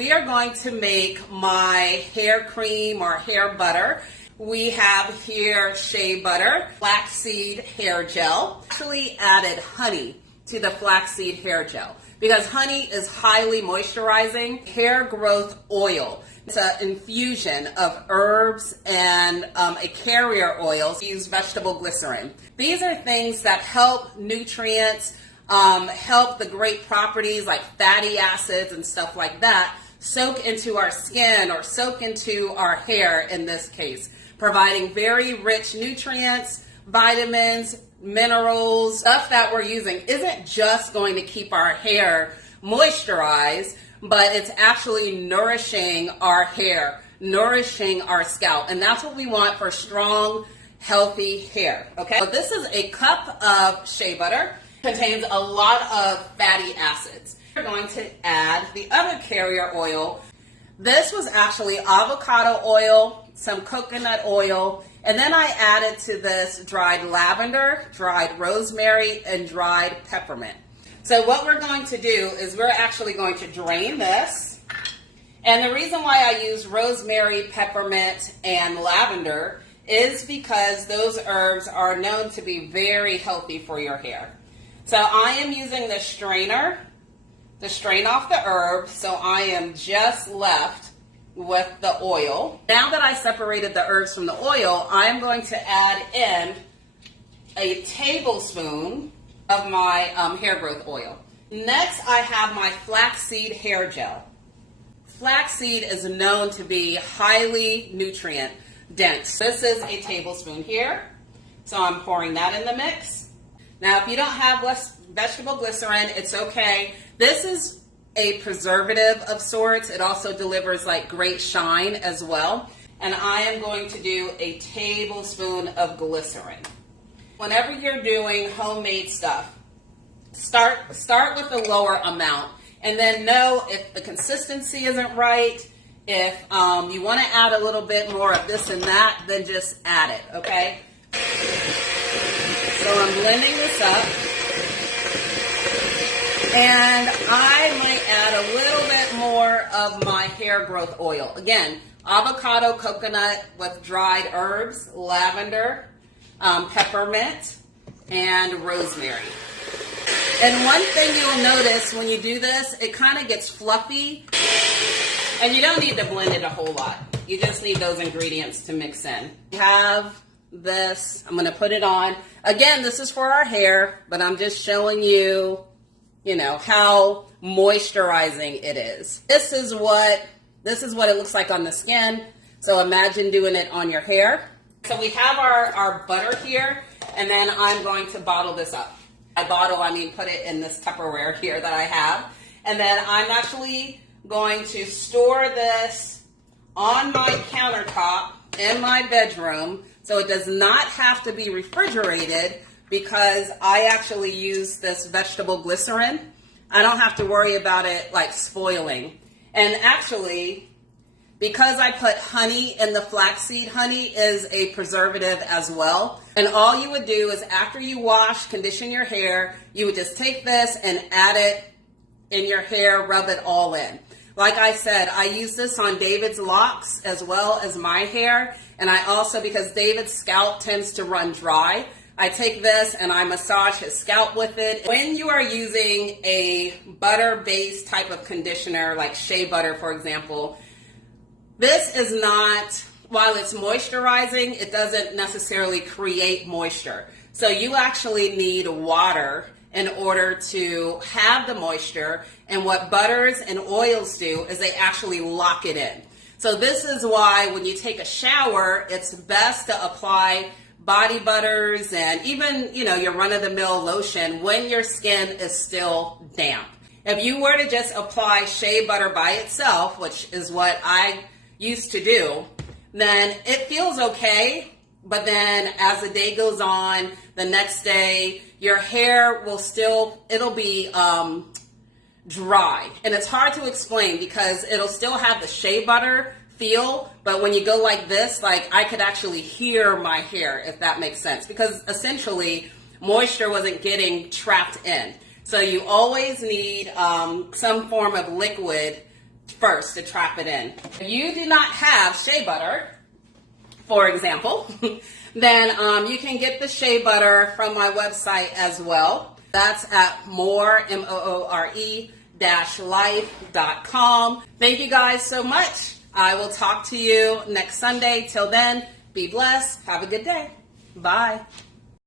we are going to make my hair cream or hair butter. We have here shea butter, flaxseed hair gel. Actually added honey to the flaxseed hair gel because honey is highly moisturizing. Hair growth oil. It's an infusion of herbs and a carrier oil. Use vegetable glycerin. These are things that help nutrients, help the great properties like fatty acids and stuff like that soak into our skin or soak into our hair in this case, providing very rich nutrients, vitamins, minerals. Stuff that we're using isn't just going to keep our hair moisturized, but it's actually nourishing our hair, nourishing our scalp. And that's what we want for strong, healthy hair, okay? So this is a cup of shea butter. Contains a lot of fatty acids. We're going to add the other carrier oil. This was actually avocado oil, some coconut oil, and then I added to this dried lavender, dried rosemary, and dried peppermint. So what we're going to do is we're actually going to drain this. And the reason why I use rosemary, peppermint, and lavender is because those herbs are known to be very healthy for your hair. So I am using the strainer to strain off the herbs, so I am just left with the oil. Now that I separated the herbs from the oil, I'm going to add in a tablespoon of my hair growth oil. Next, I have my flaxseed hair gel. Flaxseed is known to be highly nutrient dense. This is a tablespoon here, so I'm pouring that in the mix. Now, if you don't have vegetable glycerin, it's okay. This is a preservative of sorts. It also delivers like great shine as well. And I am going to do a tablespoon of glycerin. Whenever you're doing homemade stuff, start with a lower amount, and then know if the consistency isn't right, if you want to add a little bit more of this and that, then just add it, okay? So I'm blending this up, and I might add a little bit more of my hair growth oil. Again, avocado, coconut with dried herbs, lavender, peppermint, and rosemary. And one thing you'll notice when you do this, it kind of gets fluffy, and you don't need to blend it a whole lot. You just need those ingredients to mix in. We have this, I'm going to put it on. Again, this is for our hair, but I'm just showing you, how moisturizing it is. This is what it looks like on the skin. So imagine doing it on your hair. So we have our butter here, and then I'm going to bottle this up. By bottle, I mean put it in this Tupperware here that I have. And then I'm actually going to store this on my countertop in my bedroom, so it does not have to be refrigerated because I actually use this vegetable glycerin. I don't have to worry about it like spoiling. And actually, because I put honey in the flaxseed, honey is a preservative as well. And all you would do is after you wash, condition your hair, you would just take this and add it in your hair, rub it all in. Like I said, I use this on David's locks as well as my hair. And I also, because David's scalp tends to run dry, I take this and I massage his scalp with it. When you are using a butter-based type of conditioner, like shea butter, for example, this is not, while it's moisturizing, it doesn't necessarily create moisture. So you actually need water in order to have the moisture. And what butters and oils do is they actually lock it in. So this is why when you take a shower, it's best to apply body butters and even, your run-of-the-mill lotion when your skin is still damp. If you were to just apply shea butter by itself, which is what I used to do, then it feels okay. But then as the day goes on, the next day, your hair will it'll be dry. And it's hard to explain because it'll still have the shea butter feel, but when you go like this, like I could actually hear my hair, if that makes sense, because essentially moisture wasn't getting trapped in. So you always need some form of liquid first to trap it in. If you do not have shea butter, for example, then you can get the shea butter from my website as well. That's at more-life.com. Thank you guys so much. I will talk to you next Sunday. Till then, be blessed. Have a good day. Bye.